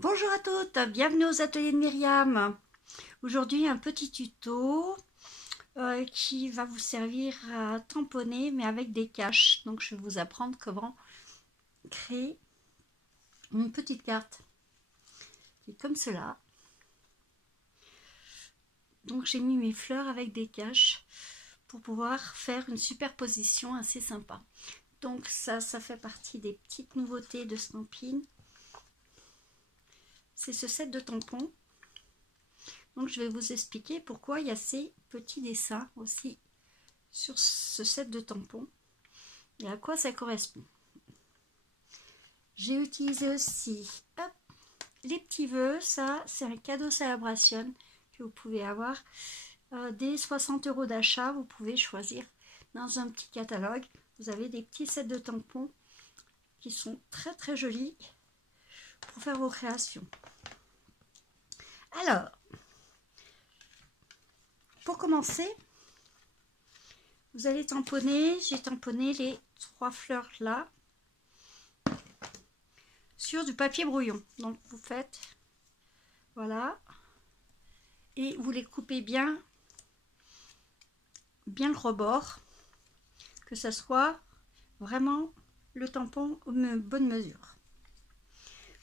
Bonjour à toutes, bienvenue aux ateliers de Myriam. Aujourd'hui un petit tuto qui va vous servir à tamponner mais avec des caches. Donc je vais vous apprendre comment créer une petite carte qui est comme cela. Donc j'ai mis mes fleurs avec des caches pour pouvoir faire une superposition assez sympa. Donc ça fait partie des petites nouveautés de Stampin'. C'est ce set de tampons. Donc je vais vous expliquer pourquoi il y a ces petits dessins aussi sur ce set de tampons et à quoi ça correspond. J'ai utilisé aussi les petits vœux, ça c'est un cadeau Celebration que vous pouvez avoir. Dès 60 € d'achat, vous pouvez choisir dans un petit catalogue. Vous avez des petits sets de tampons qui sont très très jolis pour faire vos créations. Alors, pour commencer, vous allez tamponner, j'ai tamponné les 3 fleurs là sur du papier brouillon. Donc vous faites, voilà, et vous les coupez bien le rebord, que ça soit vraiment le tampon aux bonnes mesures.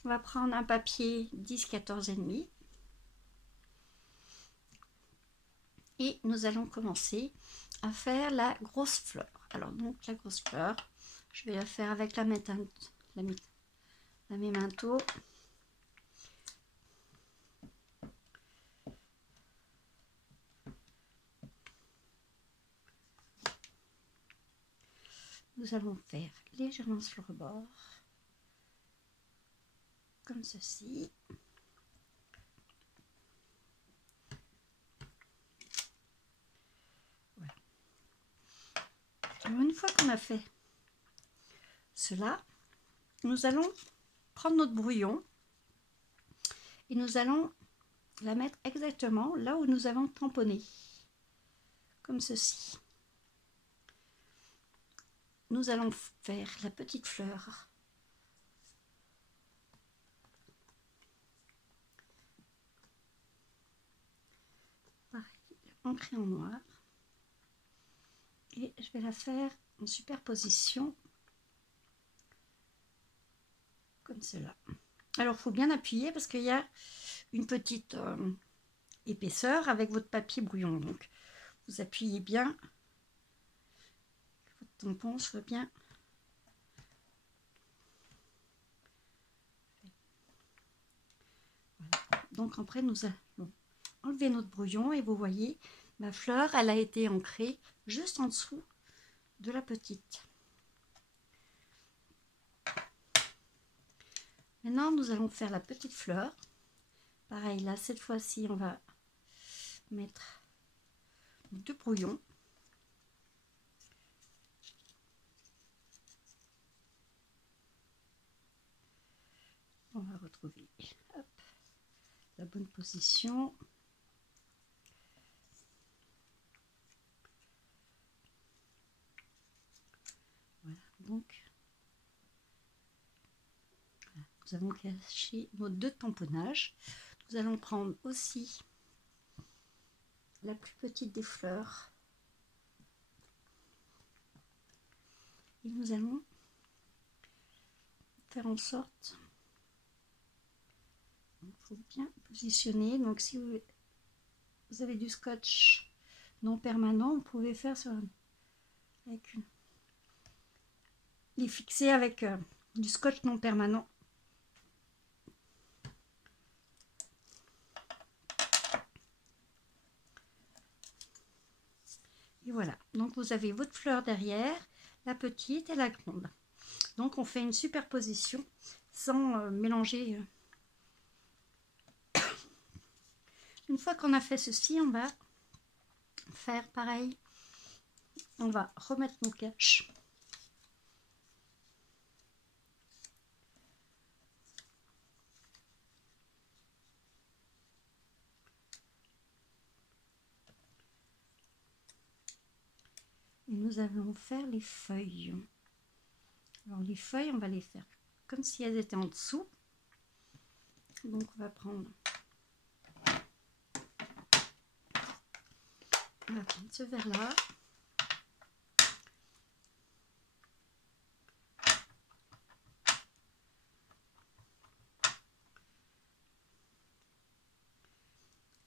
On va prendre un papier 10-14,5 et nous allons commencer à faire la grosse fleur. Alors donc la grosse fleur, je vais la faire avec la Memento. Nous allons faire légèrement sur le rebord, comme ceci. Voilà. Alors une fois qu'on a fait cela, nous allons prendre notre brouillon et nous allons la mettre exactement là où nous avons tamponné, comme ceci. Nous allons faire la petite fleur. Pareil, en crayon noir. Et je vais la faire en superposition, comme cela. Alors, il faut bien appuyer parce qu'il y a une petite épaisseur avec votre papier brouillon. Donc, vous appuyez bien, que votre tampon soit bien. Voilà. Donc, après, nous allons enlever notre brouillon et vous voyez, ma fleur, elle a été ancrée juste en dessous de la petite. Maintenant, nous allons faire la petite fleur. Pareil, là, cette fois-ci, on va mettre 2 brouillons. On va retrouver la bonne position. Voilà, donc voilà, nous avons caché nos 2 tamponnages. Nous allons prendre aussi la plus petite des fleurs et nous allons faire en sorte, il faut bien positionner. Donc si vous avez du scotch non permanent, vous pouvez faire les fixer avec du scotch non permanent. Et voilà, donc vous avez votre fleur derrière, la petite et la grande. Donc on fait une superposition sans mélanger. Une fois qu'on a fait ceci, on va faire pareil. On va remettre nos caches. Et nous allons faire les feuilles. Alors les feuilles, on va les faire comme si elles étaient en dessous. Donc on va prendre ce verre là.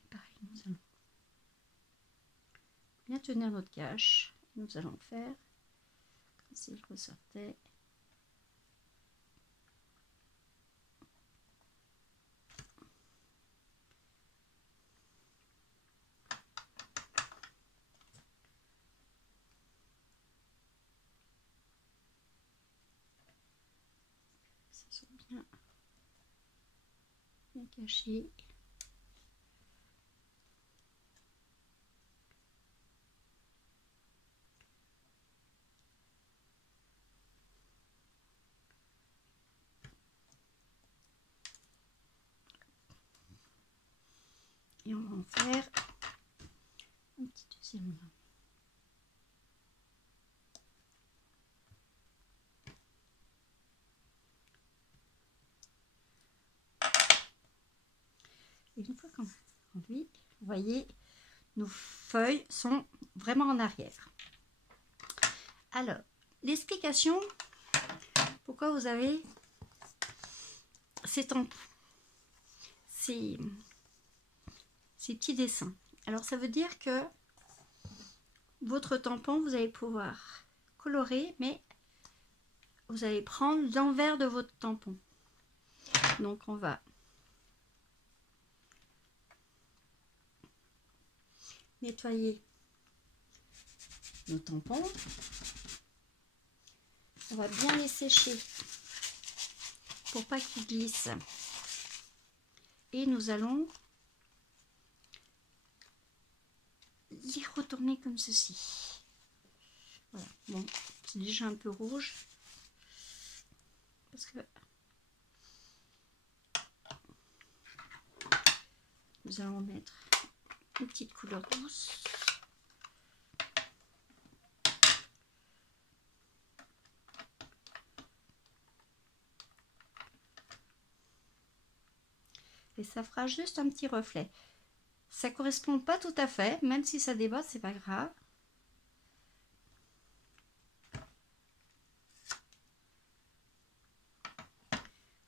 Pareil, nous allons bien tenir notre cache. Nous allons faire comme s'il ressortait. Ça sont bien cachés. Et on va en faire un petit deuxième. Et une fois qu'on a enduit, vous voyez, nos feuilles sont vraiment en arrière. Alors, l'explication, pourquoi vous avez ces petits dessins. Alors, ça veut dire que votre tampon, vous allez pouvoir colorer, mais vous allez prendre l'envers de votre tampon. Donc, on va nettoyer nos tampons. On va bien les sécher pour pas qu'ils glissent. Et nous allons les retourner comme ceci. Voilà. Bon, c'est déjà un peu rouge parce que nous allons mettre une petite couleur douce. Et ça fera juste un petit reflet. Ça correspond pas tout à fait, même si ça déboîte, c'est pas grave.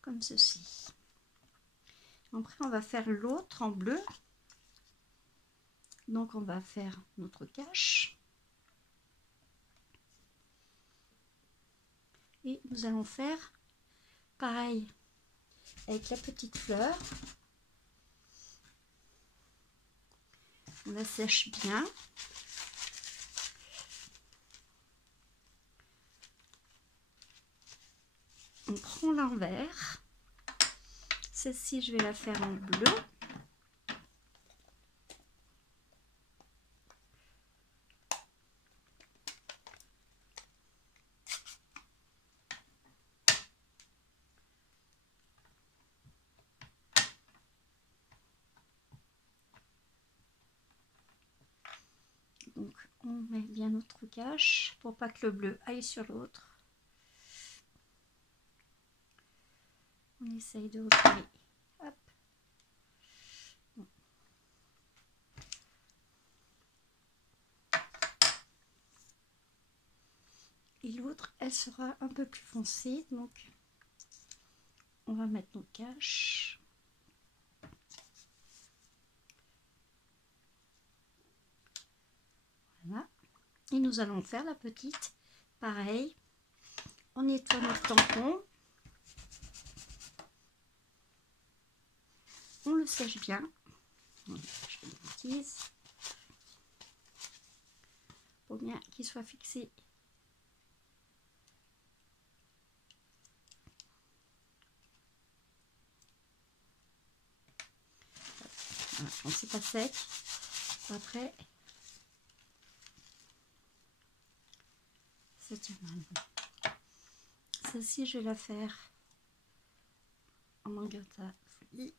Comme ceci. Après, on va faire l'autre en bleu. Donc, on va faire notre cache. Et nous allons faire pareil avec la petite fleur. On la sèche bien. On prend l'envers. Celle-ci, je vais la faire en bleu. Donc, on met bien notre cache pour pas que le bleu aille sur l'autre. On essaye de recoller. Hop. Bon. Et l'autre, elle sera un peu plus foncée. Donc, on va mettre nos caches. Voilà. Et nous allons faire la petite. Pareil. On nettoie notre tampon. On le sèche bien. Voilà, je fais une bêtise. Pour bien qu'il soit fixé. Voilà, quand c'est pas sec, après, ça tient mal. Celle-ci, je vais la faire en magenta folie.